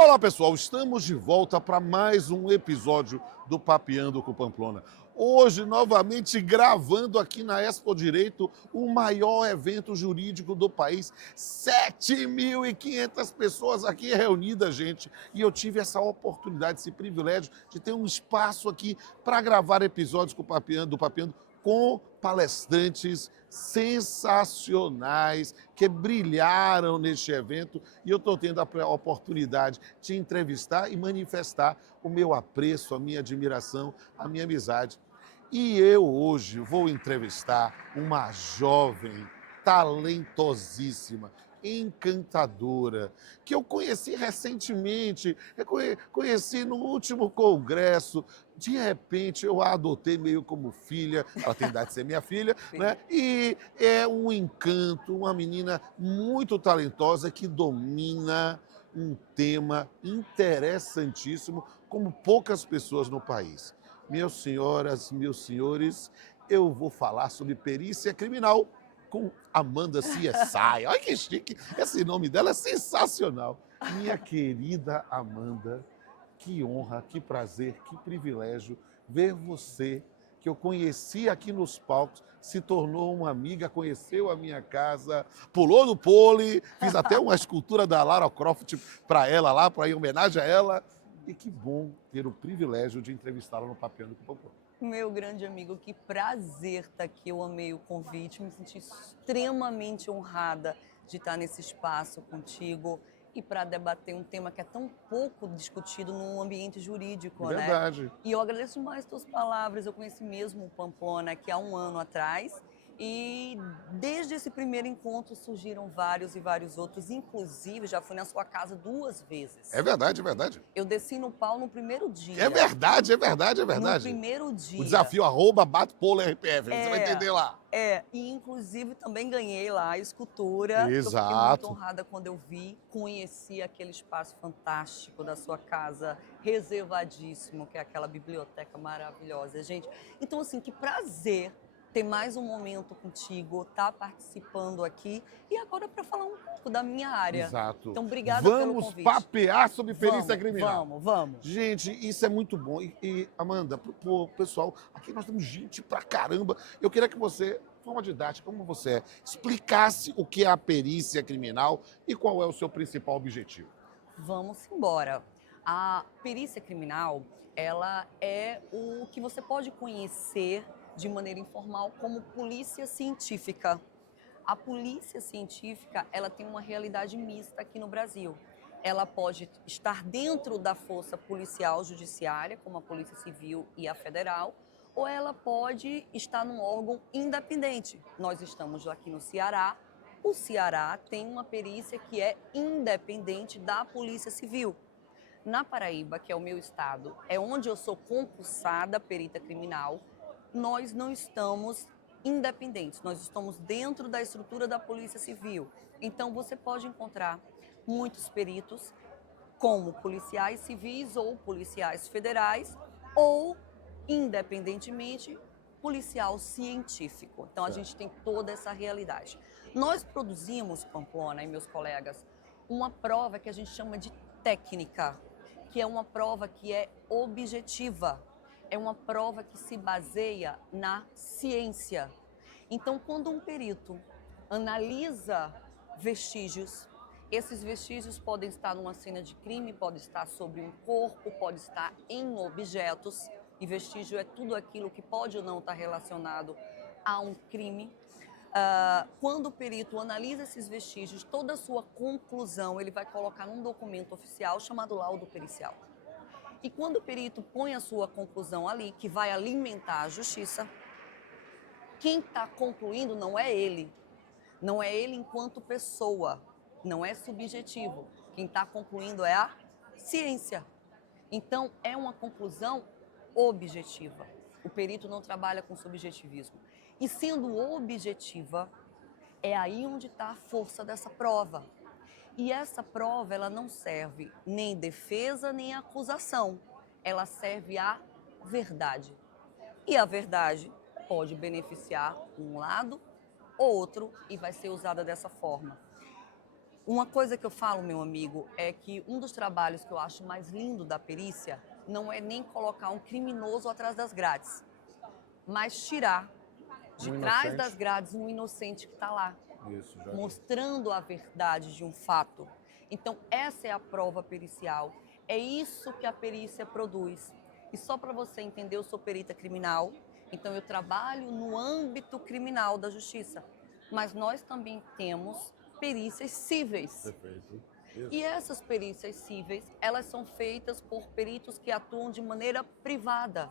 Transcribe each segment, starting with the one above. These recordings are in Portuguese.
Olá pessoal, estamos de volta para mais um episódio do Papeando com Pamplona. Hoje, novamente, gravando aqui na Expo Direito, o maior evento jurídico do país. 7.500 pessoas aqui reunidas, gente. E eu tive essa oportunidade, esse privilégio de ter um espaço aqui para gravar episódios com do Papeando com palestrantes sensacionais que brilharam neste evento, e eu estou tendo a oportunidade de entrevistar e manifestar o meu apreço, a minha admiração, a minha amizade. E eu hoje vou entrevistar uma jovem talentosíssima, encantadora, que eu conheci recentemente, conheci no último congresso. De repente eu a adotei meio como filha, ela tem idade de ser minha filha, né? E é um encanto, uma menina muito talentosa que domina um tema interessantíssimo como poucas pessoas no país. Minhas senhoras, meus senhores, eu vou falar sobre perícia criminal com Amanda CSI. Olha que chique, esse nome dela é sensacional. Minha querida Amanda, que honra, que prazer, que privilégio ver você, que eu conheci aqui nos palcos, se tornou uma amiga, conheceu a minha casa, pulou no pole, fiz até uma escultura da Lara Croft para ela lá, para ir em homenagem a ela. E que bom ter o privilégio de entrevistá-la no Papeando com o Popô. Meu grande amigo, que prazer estar aqui. Eu amei o convite, me senti extremamente honrada de estar nesse espaço contigo e para debater um tema que é tão pouco discutido no ambiente jurídico, né? Verdade. E eu agradeço demais tuas palavras. Eu conheci mesmo o Pamplona aqui há um ano atrás e desde esse primeiro encontro surgiram vários e vários outros. Inclusive, já fui na sua casa 2 vezes. É verdade, é verdade. Eu desci no pau no primeiro dia. É verdade, é verdade, é No verdade. primeiro dia. O desafio @BatePoloRPF, você vai entender lá. E inclusive também ganhei lá a escultura. Eu fiquei muito Exato. honrada quando eu vi, conheci aquele espaço fantástico da sua casa, reservadíssimo, que é aquela biblioteca maravilhosa, gente. Então, assim, que prazer ter mais um momento contigo, estar participando aqui e agora para falar um pouco da minha área. Exato. Então, obrigada pelo Vamos convite. papear sobre perícia criminal. Vamos. Gente, isso é muito bom. E Amanda, pro pessoal, aqui nós temos gente pra caramba. Eu queria que você, de forma didática, como você é, explicasse o que é a perícia criminal e qual é o seu principal objetivo. Vamos embora. A perícia criminal, ela é o que você pode conhecer de maneira informal como polícia científica. A polícia científica, ela tem uma realidade mista aqui no Brasil. Ela pode estar dentro da força policial judiciária, como a Polícia Civil e a Federal, ou ela pode estar num órgão independente. Nós estamos aqui no Ceará. O Ceará tem uma perícia que é independente da Polícia Civil. Na Paraíba, que é o meu estado, é onde eu sou concursada perita criminal, nós não estamos independentes, nós estamos dentro da estrutura da Polícia Civil. Então você pode encontrar muitos peritos, como policiais civis ou policiais federais, ou, independentemente, policial científico. Então a gente tem toda essa realidade. Nós produzimos, Pamplona e meus colegas, uma prova que a gente chama de técnica, que é uma prova que é objetiva. É uma prova que se baseia na ciência. Então, quando um perito analisa vestígios, esses vestígios podem estar numa cena de crime, pode estar sobre um corpo, pode estar em objetos, e vestígio é tudo aquilo que pode ou não estar relacionado a um crime. Quando o perito analisa esses vestígios, toda a sua conclusão ele vai colocar num documento oficial chamado laudo pericial. E quando o perito põe a sua conclusão ali, que vai alimentar a justiça, quem está concluindo não é ele. Não é ele enquanto pessoa, não é subjetivo. Quem está concluindo é a ciência. Então, é uma conclusão objetiva. O perito não trabalha com subjetivismo. E sendo objetiva, é aí onde está a força dessa prova. E essa prova, ela não serve nem defesa, nem acusação. Ela serve à verdade. E a verdade pode beneficiar um lado ou outro e vai ser usada dessa forma. Uma coisa que eu falo, meu amigo, é que um dos trabalhos que eu acho mais lindo da perícia não é nem colocar um criminoso atrás das grades, mas tirar de Um trás das inocente. grades um inocente que está lá, Isso, já vi. mostrando a verdade de um fato. Então, essa é a prova pericial. É isso que a perícia produz. E só para você entender, eu sou perita criminal, então eu trabalho no âmbito criminal da justiça. Mas nós também temos perícias cíveis. Perfeito. Isso. E essas perícias cíveis, elas são feitas por peritos que atuam de maneira privada.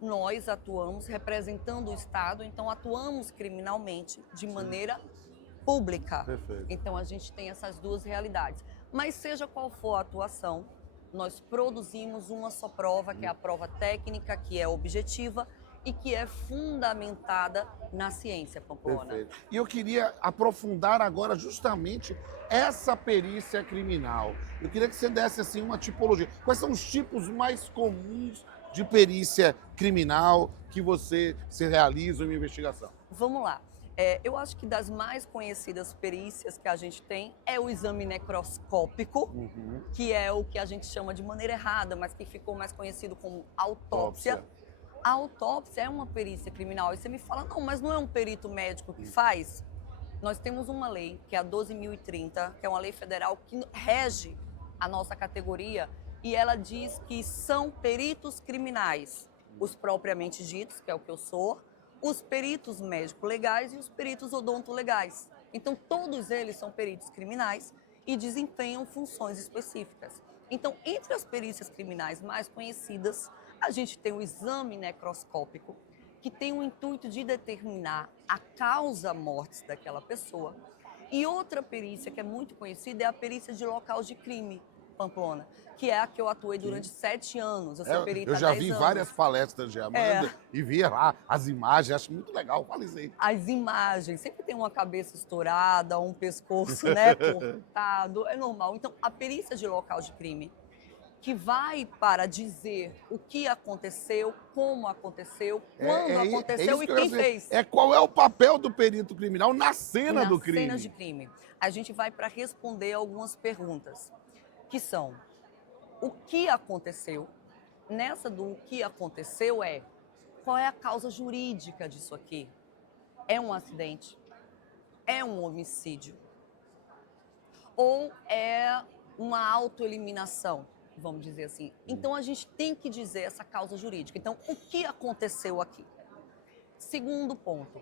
Nós atuamos representando o Estado, então atuamos criminalmente de maneira pública. Perfeito. Então a gente tem essas duas realidades. Mas seja qual for a atuação, nós produzimos uma só prova, que é a prova técnica, que é objetiva e que é fundamentada na ciência, Pamplona. Perfeito. E eu queria aprofundar agora justamente essa perícia criminal. Eu queria que você desse assim uma tipologia. Quais são os tipos mais comuns de perícia criminal que você se realiza em uma investigação? Vamos lá. Eu acho que das mais conhecidas perícias que a gente tem é o exame necroscópico, que é o que a gente chama de maneira errada, mas que ficou mais conhecido como autópsia. A autópsia é uma perícia criminal. E você me fala, não, mas não é um perito médico que faz? Nós temos uma lei, que é a 12.030, que é uma lei federal que rege a nossa categoria, e ela diz que são peritos criminais, os propriamente ditos, que é o que eu sou, os peritos médico-legais e os peritos odontolegais. Então, todos eles são peritos criminais e desempenham funções específicas. Então, entre as perícias criminais mais conhecidas, a gente tem o exame necroscópico, que tem o intuito de determinar a causa mortis daquela pessoa. E outra perícia que é muito conhecida é a perícia de local de crime, Pamplona, que é a que eu atuei durante 7 anos. Eu sou perita Eu há já 10 vi anos. várias palestras de Amanda e via lá as imagens, acho muito legal. Fala isso aí. As imagens, sempre tem uma cabeça estourada, um pescoço, né, cortado, é normal. Então, a perícia de local de crime, que vai para dizer o que aconteceu, como aconteceu, quando aconteceu isso e que eu quem ia dizer. fez. Qual é o papel do perito criminal na cena do crime? Nas cenas de crime. A gente vai para responder algumas perguntas, que são: o que aconteceu? Nessa do que aconteceu qual é a causa jurídica disso aqui? É um acidente? É um homicídio? Ou é uma autoeliminação, vamos dizer assim? Então a gente tem que dizer essa causa jurídica. Então, o que aconteceu aqui? Segundo ponto,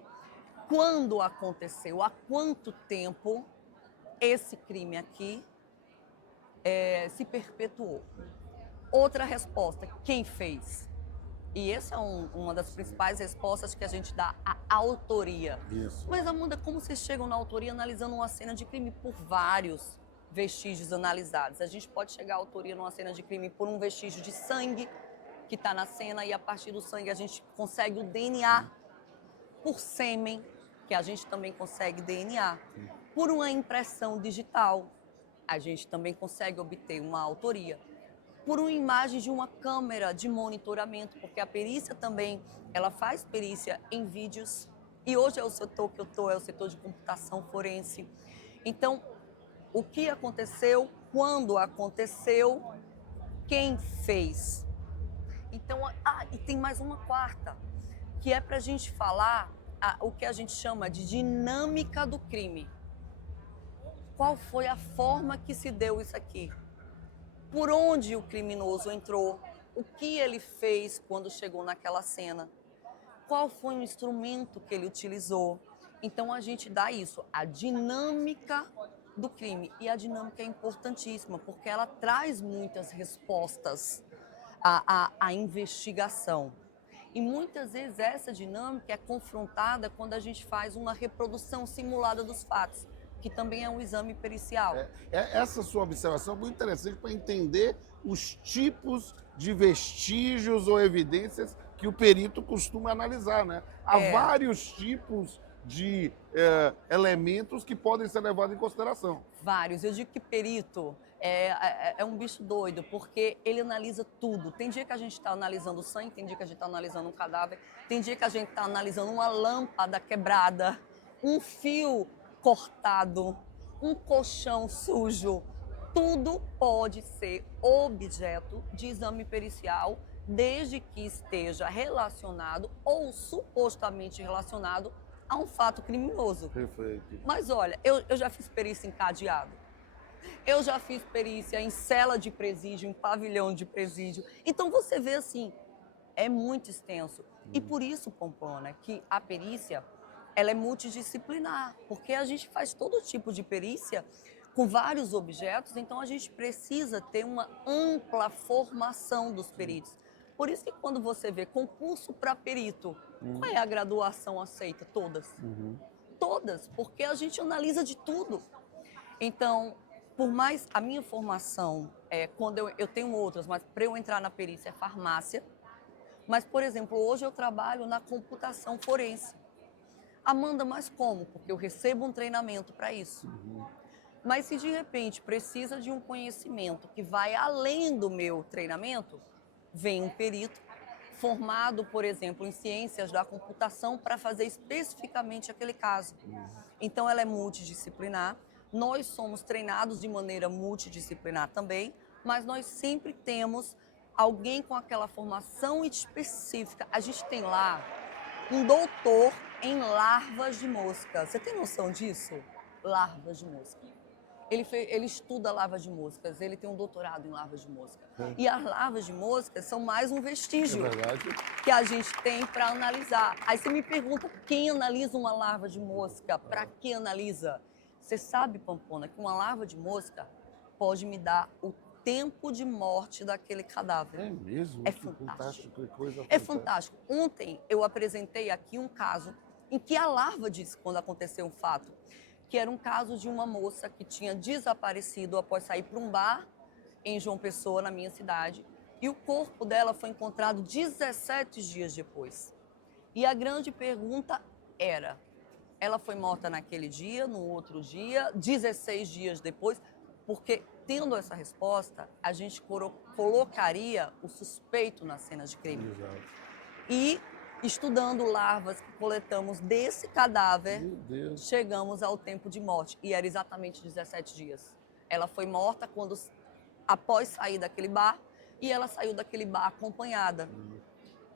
quando aconteceu? Há quanto tempo esse crime aqui se perpetuou? Outra resposta, quem fez? E essa é uma das principais respostas que a gente dá, a autoria. Isso. Mas, Amanda, como vocês chegam na autoria analisando uma cena de crime por vários vestígios analisados? A gente pode chegar à autoria numa cena de crime por um vestígio de sangue que está na cena e a partir do sangue a gente consegue o DNA, por sêmen, que a gente também consegue DNA, por uma impressão digital, a gente também consegue obter uma autoria, por uma imagem de uma câmera de monitoramento, porque a perícia também, ela faz perícia em vídeos, e hoje é o setor que eu estou, é o setor de computação forense. Então, o que aconteceu, quando aconteceu, quem fez. Então, e tem mais uma quarta, que é para a gente falar o que a gente chama de dinâmica do crime. Qual foi a forma que se deu isso aqui? Por onde o criminoso entrou? O que ele fez quando chegou naquela cena? Qual foi o instrumento que ele utilizou? Então a gente dá isso, a dinâmica do crime. E a dinâmica é importantíssima, porque ela traz muitas respostas à investigação. E muitas vezes essa dinâmica é confrontada quando a gente faz uma reprodução simulada dos fatos, que também é um exame pericial. Essa sua observação é muito interessante para entender os tipos de vestígios ou evidências que o perito costuma analisar, né? Há vários tipos de elementos que podem ser levados em consideração. Vários. Eu digo que perito é um bicho doido, porque ele analisa tudo. Tem dia que a gente está analisando sangue, tem dia que a gente está analisando um cadáver, tem dia que a gente está analisando uma lâmpada quebrada, um fio cortado, um colchão sujo. Tudo pode ser objeto de exame pericial, desde que esteja relacionado ou supostamente relacionado a um fato criminoso. Perfeito. Mas olha, eu já fiz perícia em cadeado, eu já fiz perícia em cela de presídio, em pavilhão de presídio. Então você vê assim, é muito extenso. E por isso, Pamplona, que a perícia ela é multidisciplinar, porque a gente faz todo tipo de perícia com vários objetos, então a gente precisa ter uma ampla formação dos peritos. Por isso que quando você vê concurso para perito, qual é a graduação aceita? Todas. Todas, porque a gente analisa de tudo. Então, por mais a minha formação, quando eu tenho outras, mas para eu entrar na perícia é farmácia. Mas, por exemplo, hoje eu trabalho na computação forense. Amanda, mas como? Porque eu recebo um treinamento para isso. Mas se de repente precisa de um conhecimento que vai além do meu treinamento, vem um perito formado, por exemplo, em ciências da computação para fazer especificamente aquele caso. Então ela é multidisciplinar. Nós somos treinados de maneira multidisciplinar também, mas nós sempre temos alguém com aquela formação específica. A gente tem lá um doutor em larvas de mosca. Você tem noção disso? Larvas de mosca. Ele estuda larvas de moscas, ele tem um doutorado em larvas de mosca. E as larvas de moscas são mais um vestígio que a gente tem para analisar. Aí você me pergunta, quem analisa uma larva de mosca? Para que analisa? Você sabe, Pampona, que uma larva de mosca pode me dar o tempo de morte daquele cadáver. É mesmo? É Que fantástico. Que coisa É fantástica. fantástico. Ontem eu apresentei aqui um caso em que a larva disse quando aconteceu o fato, que era um caso de uma moça que tinha desaparecido após sair para um bar em João Pessoa, na minha cidade, e o corpo dela foi encontrado 17 dias depois. E a grande pergunta era, ela foi morta naquele dia, no outro dia, 16 dias depois? Porque, tendo essa resposta, a gente colocaria o suspeito na cena de crime. Exato. E, estudando larvas que coletamos desse cadáver, Meu Deus. chegamos ao tempo de morte. E era exatamente 17 dias. Ela foi morta após sair daquele bar, e ela saiu daquele bar acompanhada.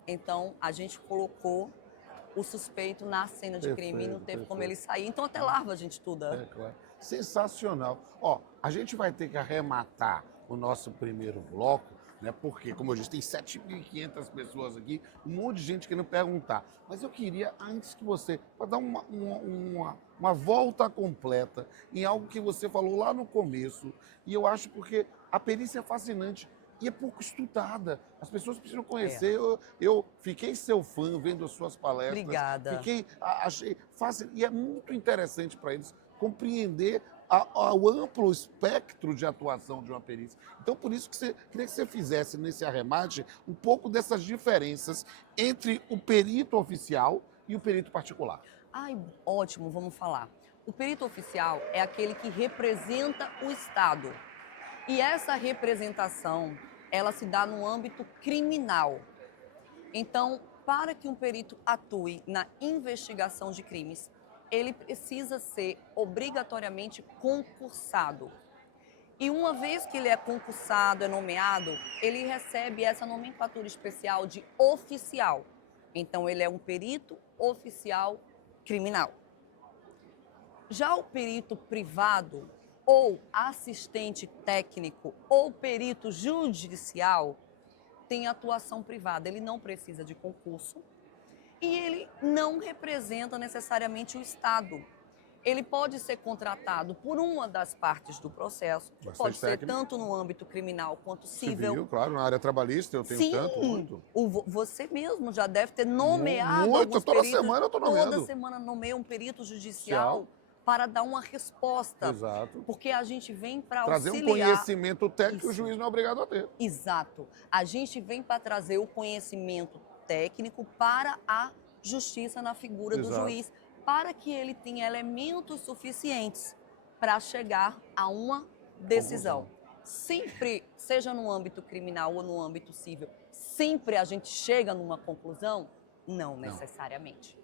Então, a gente colocou o suspeito na cena de crime e não teve como ele sair. Então, até larva a gente estuda. É, claro. Sensacional. Ó, a gente vai ter que arrematar o nosso primeiro bloco, né? Porque, como eu disse, tem 7.500 pessoas aqui, um monte de gente querendo perguntar. Mas eu queria, antes que você, para dar uma volta completa em algo que você falou lá no começo, e eu acho porque a perícia é fascinante e é pouco estudada. As pessoas precisam conhecer. Eu fiquei seu fã vendo as suas palestras. Obrigada. Achei fácil e é muito interessante para eles compreender o amplo espectro de atuação de uma perícia. Então, por isso que queria que você fizesse nesse arremate um pouco dessas diferenças entre o perito oficial e o perito particular. Ai, ótimo, vamos falar. O perito oficial é aquele que representa o Estado. E essa representação, ela se dá no âmbito criminal. Então, para que um perito atue na investigação de crimes, ele precisa ser obrigatoriamente concursado. E uma vez que ele é concursado, é nomeado, ele recebe essa nomenclatura especial de oficial. Então, ele é um perito oficial criminal. Já o perito privado, ou assistente técnico, ou perito judicial, tem atuação privada. Ele não precisa de concurso e ele não representa necessariamente o Estado. Ele pode ser contratado por uma das partes do processo, pode ser tanto no âmbito criminal quanto civil. Claro, na área trabalhista eu tenho tanto, muito. Você mesmo já deve ter nomeado muito, alguns toda peritos. semana eu estou nomeando. Toda semana nomeia um perito judicial para dar uma resposta. Exato. Porque a gente vem para auxiliar. Trazer um conhecimento técnico que o juiz não é obrigado a ter. Exato. A gente vem para trazer o conhecimento técnico para a justiça na figura do juiz, para que ele tenha elementos suficientes para chegar a uma decisão. Sempre, seja no âmbito criminal ou no âmbito civil, sempre a gente chega numa conclusão? Não necessariamente.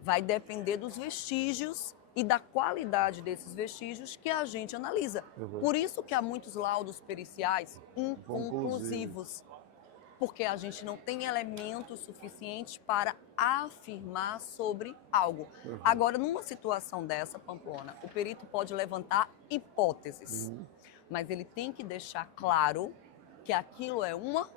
Vai depender dos vestígios e da qualidade desses vestígios que a gente analisa. Uhum. Por isso que há muitos laudos periciais Conclusivos. inconclusivos, porque a gente não tem elementos suficientes para afirmar sobre algo. Uhum. Agora, numa situação dessa, Pamplona, o perito pode levantar hipóteses, mas ele tem que deixar claro que aquilo é uma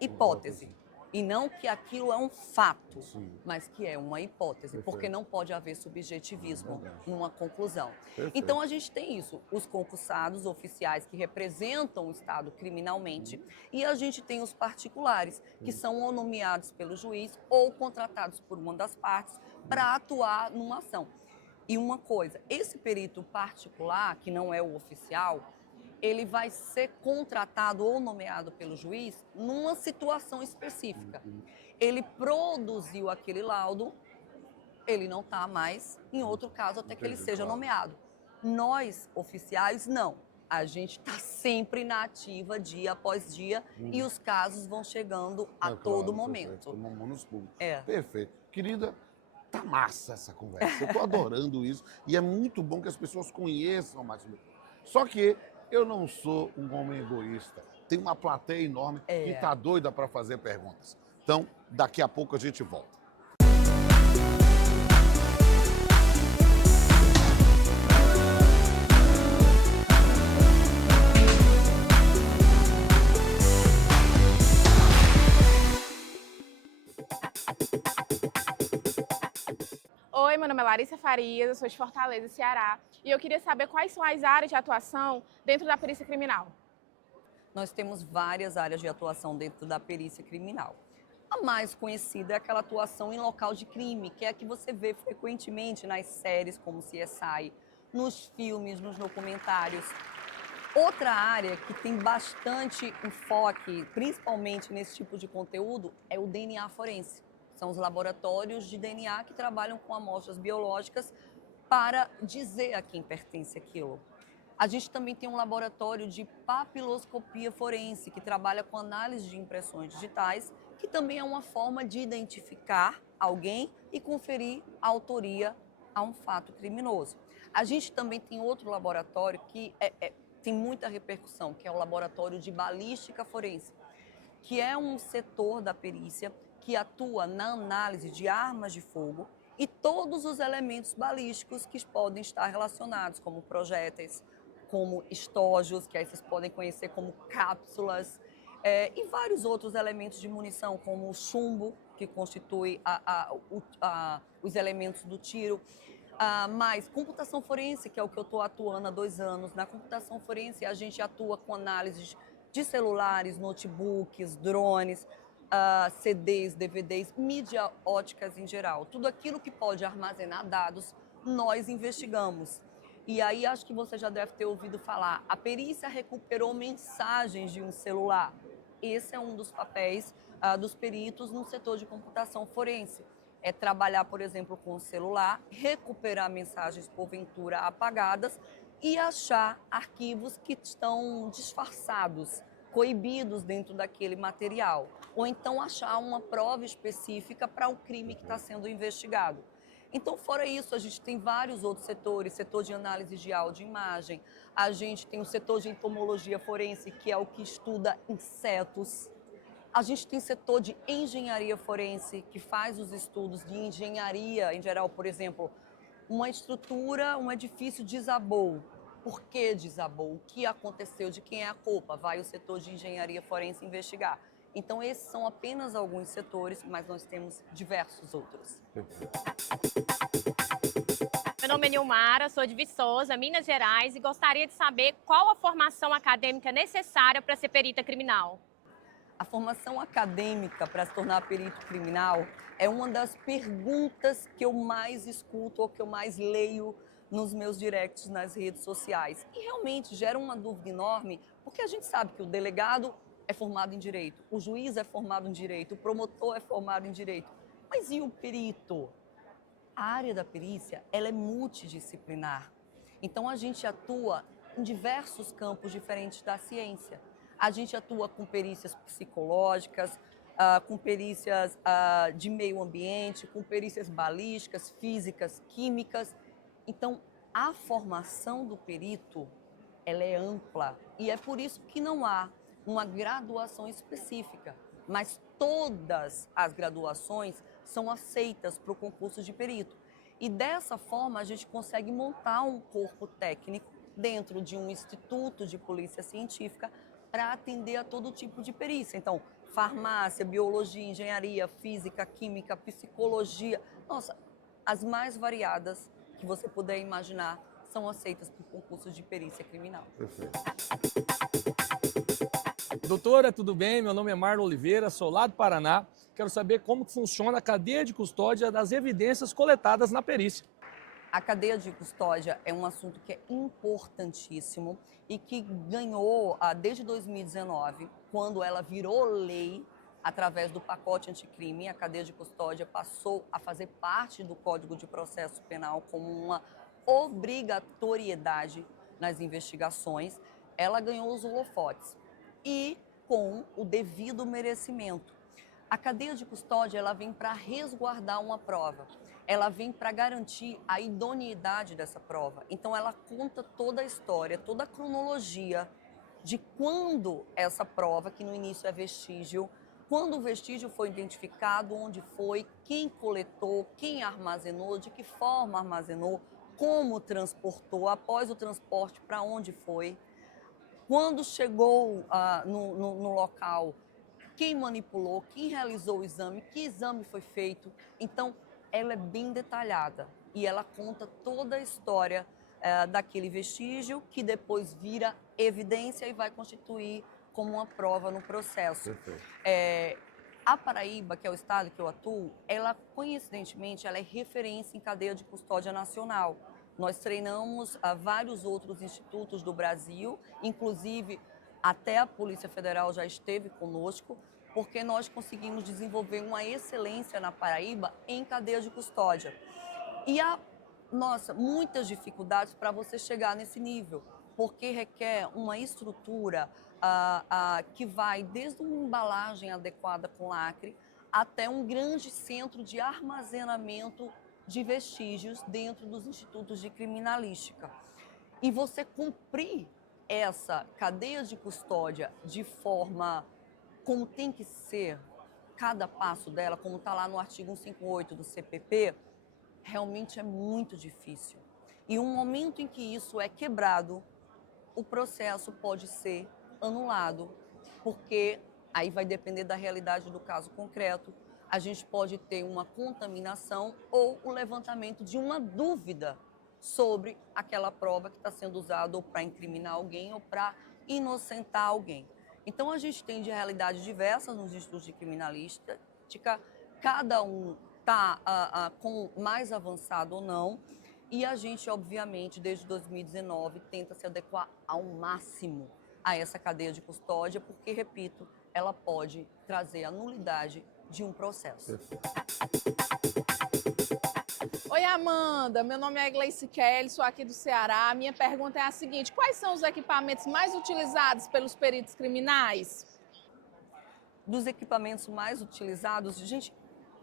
hipótese. E não que aquilo é um fato, Sim. mas que é uma hipótese, Perfeito. porque não pode haver subjetivismo Verdade. numa conclusão. Perfeito. Então a gente tem isso, os concursados oficiais que representam o Estado criminalmente, e a gente tem os particulares, que são ou nomeados pelo juiz ou contratados por uma das partes para atuar numa ação. E uma coisa, esse perito particular, que não é o oficial, ele vai ser contratado ou nomeado pelo juiz numa situação específica. Ele produziu aquele laudo, ele não está mais em outro caso até que ele seja nomeado. Nós, oficiais, não. A gente está sempre na ativa, dia após dia, e os casos vão chegando a todo momento. É. Perfeito. Querida, tá massa essa conversa. Eu tô adorando isso. E é muito bom que as pessoas conheçam mais sobre isso. Só que eu não sou um homem egoísta. Tem uma plateia enorme que tá doida para fazer perguntas. Então, daqui a pouco a gente volta. Oi, meu nome é Larissa Farias, eu sou de Fortaleza, Ceará, e eu queria saber quais são as áreas de atuação dentro da perícia criminal. Nós temos várias áreas de atuação dentro da perícia criminal. A mais conhecida é aquela atuação em local de crime, que é a que você vê frequentemente nas séries como CSI, nos filmes, nos documentários. Outra área que tem bastante enfoque, principalmente nesse tipo de conteúdo, é o DNA forense. São os laboratórios de DNA que trabalham com amostras biológicas para dizer a quem pertence aquilo. A gente também tem um laboratório de papiloscopia forense, que trabalha com análise de impressões digitais, que também é uma forma de identificar alguém e conferir a autoria a um fato criminoso. A gente também tem outro laboratório que tem muita repercussão, que é o laboratório de balística forense, que é um setor da perícia que atua na análise de armas de fogo e todos os elementos balísticos que podem estar relacionados, como projéteis, como estojos, que aí vocês podem conhecer como cápsulas, e vários outros elementos de munição, como o chumbo, que constitui os elementos do tiro. Mas computação forense, que é o que eu estou atuando há 2 anos. Na computação forense, a gente atua com análises de celulares, notebooks, drones, CDs, DVDs, mídia óticas em geral. Tudo aquilo que pode armazenar dados, nós investigamos. E aí acho que você já deve ter ouvido falar, a perícia recuperou mensagens de um celular. Esse é um dos papéis dos peritos no setor de computação forense. É trabalhar, por exemplo, com o celular, recuperar mensagens porventura apagadas e achar arquivos que estão disfarçados, coibidos dentro daquele material. Ou então achar uma prova específica para o crime que está sendo investigado. Então, fora isso, a gente tem vários outros setores, setor de análise de áudio e imagem, a gente tem o setor de entomologia forense, que é o que estuda insetos. A gente tem setor de engenharia forense, que faz os estudos de engenharia em geral. Por exemplo, uma estrutura, um edifício desabou. Por que desabou? O que aconteceu? De quem é a culpa? Vai o setor de engenharia forense investigar. Então, esses são apenas alguns setores, mas nós temos diversos outros. Meu nome é Nilmara, sou de Viçosa, Minas Gerais, e gostaria de saber qual a formação acadêmica necessária para ser perita criminal. A formação acadêmica para se tornar perito criminal é uma das perguntas que eu mais escuto ou que eu mais leio nos meus directs nas redes sociais. E realmente gera uma dúvida enorme, porque a gente sabe que o delegado é formado em direito, o juiz é formado em direito, o promotor é formado em direito. Mas e o perito? A área da perícia, ela é multidisciplinar. Então a gente atua em diversos campos diferentes da ciência. A gente atua com perícias psicológicas, com perícias de meio ambiente, com perícias balísticas, físicas, químicas Então, a formação do perito, ela é ampla e é por isso que não há uma graduação específica, mas todas as graduações são aceitas para o concurso de perito. E dessa forma a gente consegue montar um corpo técnico dentro de um instituto de polícia científica para atender a todo tipo de perícia. Então, farmácia, biologia, engenharia, física, química, psicologia, nossa, as mais variadas que você puder imaginar são aceitas para o concurso de perícia criminal. Perfeito. Doutora, tudo bem? Meu nome é Marlon Oliveira, sou lá do Paraná. Quero saber como que funciona a cadeia de custódia das evidências coletadas na perícia. A cadeia de custódia é um assunto que é importantíssimo e que ganhou, desde 2019, quando ela virou lei, através do pacote anticrime, a cadeia de custódia passou a fazer parte do Código de Processo Penal como uma obrigatoriedade nas investigações. Ela ganhou os holofotes e com o devido merecimento. A cadeia de custódia, ela vem para resguardar uma prova. Ela vem para garantir a idoneidade dessa prova. Então, ela conta toda a história, toda a cronologia de quando essa prova, que no início é vestígio, quando o vestígio foi identificado, onde foi, quem coletou, quem armazenou, de que forma armazenou, como transportou, após o transporte, para onde foi, quando chegou no local, quem manipulou, quem realizou o exame, que exame foi feito. Então, ela é bem detalhada e ela conta toda a história daquele vestígio que depois vira evidência e vai constituir como uma prova no processo. A Paraíba, que é o estado que eu atuo, ela, coincidentemente, ela é referência em cadeia de custódia nacional. Nós treinamos vários outros institutos do Brasil, inclusive até a Polícia Federal já esteve conosco, porque nós conseguimos desenvolver uma excelência na Paraíba em cadeia de custódia. E há, muitas dificuldades para você chegar nesse nível, porque requer uma estrutura que vai desde uma embalagem adequada com lacre até um grande centro de armazenamento de vestígios dentro dos institutos de criminalística. E você cumprir essa cadeia de custódia de forma como tem que ser, cada passo dela, como está lá no artigo 158 do CPP, realmente é muito difícil. E um momento em que isso é quebrado, o processo pode ser anulado, porque aí vai depender da realidade do caso concreto. A gente pode ter uma contaminação ou o levantamento de uma dúvida sobre aquela prova que está sendo usada ou para incriminar alguém ou para inocentar alguém. Então, a gente tem de realidades diversas nos institutos de criminalística, cada um está com mais avançado ou não, e a gente, obviamente, desde 2019, tenta se adequar ao máximo a essa cadeia de custódia, porque, repito, ela pode trazer a nulidade de um processo. Oi, Amanda. Meu nome é Gleice Kelly, sou aqui do Ceará. Minha pergunta é a seguinte: quais são os equipamentos mais utilizados pelos peritos criminais? Dos equipamentos mais utilizados, gente,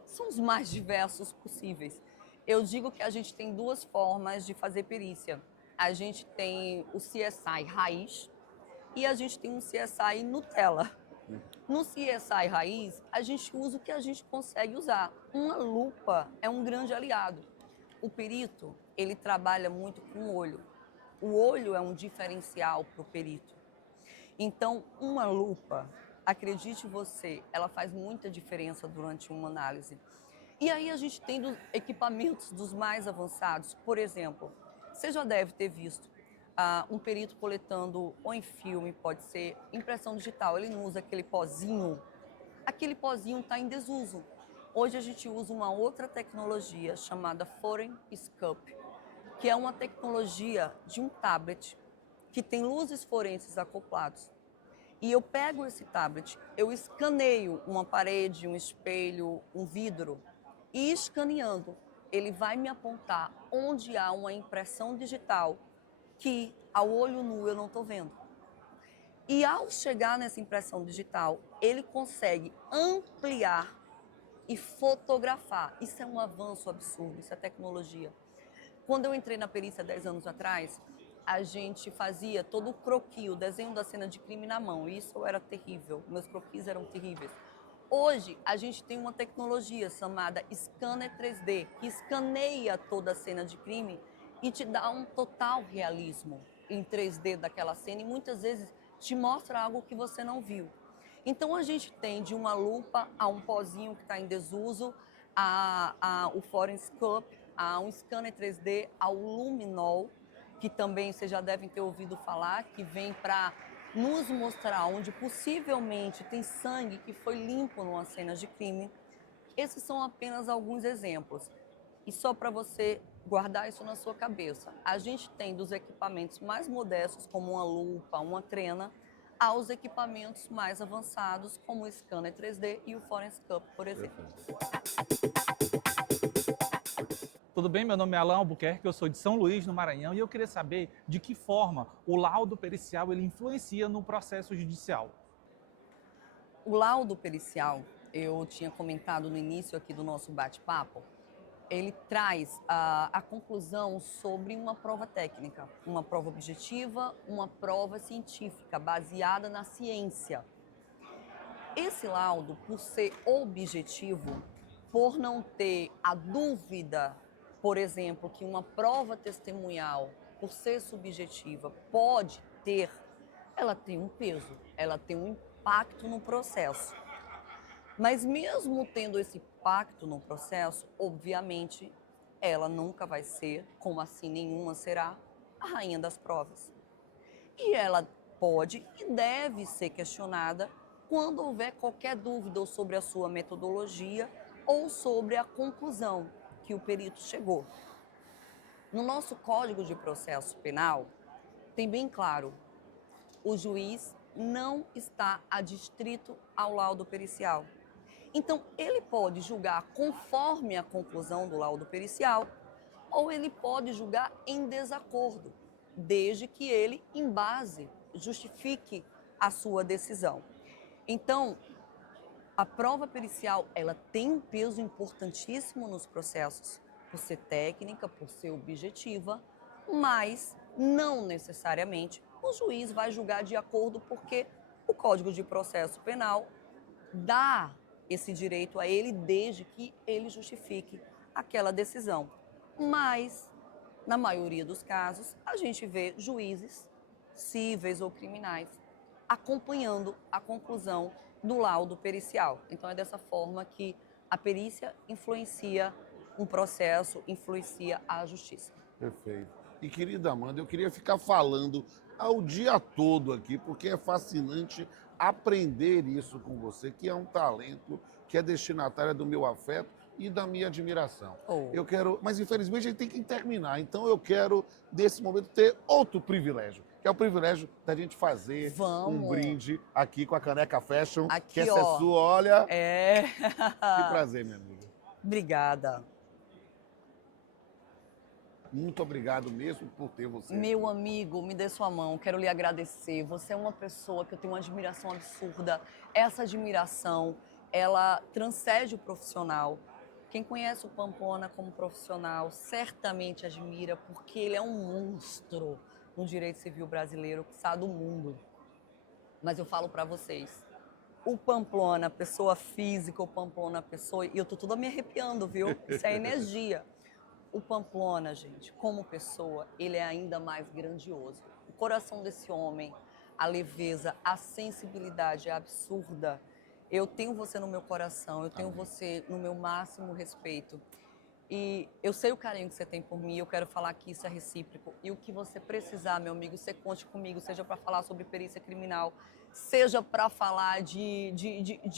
são os mais diversos possíveis. Eu digo que a gente tem duas formas de fazer perícia. A gente tem o CSI raiz e a gente tem um CSI Nutella. No CSI raiz, a gente usa o que a gente consegue usar. Uma lupa é um grande aliado. O perito, ele trabalha muito com o olho. O olho é um diferencial para o perito. Então, uma lupa, acredite você, ela faz muita diferença durante uma análise. E aí a gente tem equipamentos dos mais avançados. Por exemplo, você já deve ter visto um perito coletando, ou em filme, pode ser impressão digital. Ele não usa aquele pozinho. Aquele pozinho está em desuso. Hoje a gente usa uma outra tecnologia chamada Foreign Scope, que é uma tecnologia de um tablet que tem luzes forenses acoplados. E eu pego esse tablet, eu escaneio uma parede, um espelho, um vidro, e escaneando, ele vai me apontar onde há uma impressão digital que ao olho nu eu não estou vendo. E ao chegar nessa impressão digital, ele consegue ampliar e fotografar. Isso é um avanço absurdo, isso é tecnologia. Quando eu entrei na perícia 10 anos atrás, a gente fazia todo o croquis, o desenho da cena de crime na mão. Isso era terrível, meus croquis eram terríveis. Hoje, a gente tem uma tecnologia chamada scanner 3D, que escaneia toda a cena de crime e te dá um total realismo em 3D daquela cena e muitas vezes te mostra algo que você não viu. Então, a gente tem de uma lupa a um pozinho que está em desuso, o Forenscope, a um scanner 3D, ao Luminol, que também vocês já devem ter ouvido falar, que vem para nos mostrar onde possivelmente tem sangue que foi limpo numa cena de crime. Esses são apenas alguns exemplos. E só para você guardar isso na sua cabeça, a gente tem dos equipamentos mais modestos, como uma lupa, uma trena, aos equipamentos mais avançados, como o scanner 3D e o Forenscope, por exemplo. Tudo bem? Meu nome é Alan Albuquerque, eu sou de São Luís, no Maranhão, e eu queria saber de que forma o laudo pericial ele influencia no processo judicial. O laudo pericial, eu tinha comentado no início aqui do nosso bate-papo, ele traz a conclusão sobre uma prova técnica, uma prova objetiva, uma prova científica, baseada na ciência. Esse laudo, por ser objetivo, por não ter a dúvida, por exemplo, que uma prova testemunhal, por ser subjetiva, pode ter, ela tem um peso, ela tem um impacto no processo. Mas mesmo tendo esse impacto no processo, obviamente, ela nunca vai ser, como assim nenhuma será, a rainha das provas. E ela pode e deve ser questionada quando houver qualquer dúvida ou sobre a sua metodologia ou sobre a conclusão que o perito chegou. No nosso Código de Processo Penal, tem bem claro, o juiz não está adstrito ao laudo pericial. Então, ele pode julgar conforme a conclusão do laudo pericial ou ele pode julgar em desacordo, desde que ele embase, justifique a sua decisão. Então, a prova pericial, ela tem um peso importantíssimo nos processos, por ser técnica, por ser objetiva, mas não necessariamente o juiz vai julgar de acordo porque o Código de Processo Penal dá esse direito a ele desde que ele justifique aquela decisão. Mas, na maioria dos casos, a gente vê juízes cíveis ou criminais acompanhando a conclusão do laudo pericial. Então, é dessa forma que a perícia influencia um processo, influencia a justiça. Perfeito. E, querida Amanda, eu queria ficar falando ao dia todo aqui, porque é fascinante aprender isso com você, que é um talento, que é destinatária do meu afeto e da minha admiração. Eu quero, mas infelizmente a gente tem que terminar, então eu quero, nesse momento, ter outro privilégio, que é o privilégio da gente fazer um brinde aqui com a Caneca Fashion, aqui, que essa é sua, olha. É. Que prazer, minha amiga. Obrigada. Muito obrigado mesmo por ter você. Meu amigo, me dê sua mão, quero lhe agradecer. Você é uma pessoa que eu tenho uma admiração absurda. Essa admiração, ela transcende o profissional. Quem conhece o Pamplona como profissional certamente admira, porque ele é um monstro no direito civil brasileiro, que sabe do mundo. Mas eu falo para vocês, o Pamplona, pessoa física, o Pamplona, pessoa... E eu tô toda me arrepiando, viu? Isso é energia. O Pamplona, gente, como pessoa, ele é ainda mais grandioso. O coração desse homem, a leveza, a sensibilidade é absurda. Eu tenho você no meu coração, eu tenho você no meu máximo respeito. E eu sei o carinho que você tem por mim, eu quero falar que isso é recíproco. E o que você precisar, meu amigo, você conte comigo, seja para falar sobre perícia criminal, seja para falar de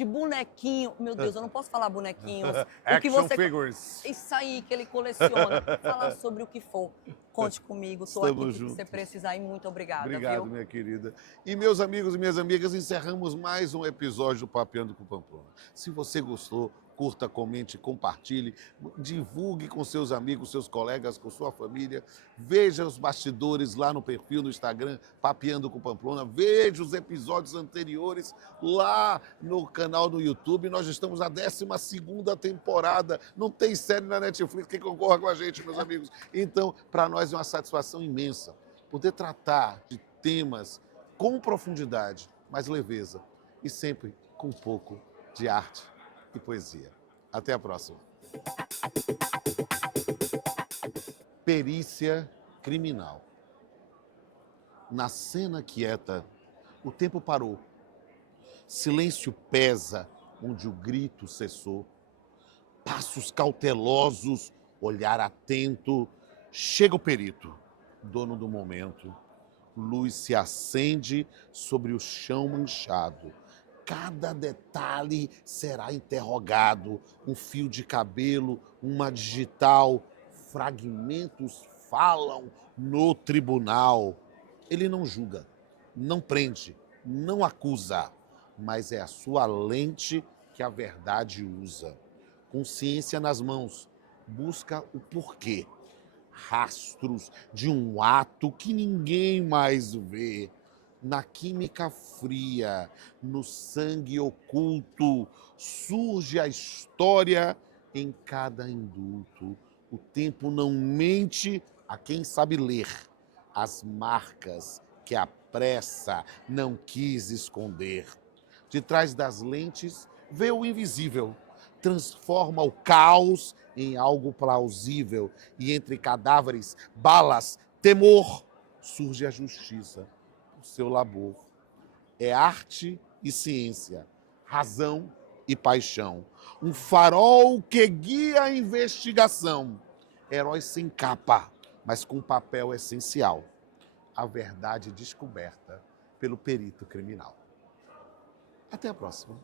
bonequinho. Meu Deus, eu não posso falar bonequinhos. Action figures. Isso aí que ele coleciona. Falar sobre o que for. Conte comigo, estou aqui para você precisar e muito obrigada. Obrigado, viu? minha querida. E meus amigos e minhas amigas, encerramos mais um episódio do Papeando com o Pamplona. Se você gostou, curta, comente, compartilhe, divulgue com seus amigos, seus colegas, com sua família. Veja os bastidores lá no perfil no Instagram, Papeando com Pamplona. Veja os episódios anteriores lá no canal do YouTube. Nós estamos na 12ª temporada. Não tem série na Netflix que concorra com a gente, meus amigos. Então, para nós é uma satisfação imensa poder tratar de temas com profundidade, mas leveza e sempre com um pouco de arte e poesia. Até a próxima. Perícia criminal. Na cena quieta, o tempo parou. Silêncio pesa onde o grito cessou. Passos cautelosos, olhar atento. Chega o perito, dono do momento. Luz se acende sobre o chão manchado. Cada detalhe será interrogado. Um fio de cabelo, uma digital. Fragmentos falam no tribunal. Ele não julga, não prende, não acusa, mas é a sua lente que a verdade usa. Consciência nas mãos, busca o porquê. Rastros de um ato que ninguém mais vê. Na química fria, no sangue oculto, surge a história em cada indulto. O tempo não mente a quem sabe ler. As marcas que a pressa não quis esconder. De trás das lentes, vê o invisível. Transforma o caos em algo plausível. E entre cadáveres, balas, temor, surge a justiça. O seu labor é arte e ciência, razão e paixão. Um farol que guia a investigação. Heróis sem capa, mas com papel essencial. A verdade descoberta pelo perito criminal. Até a próxima.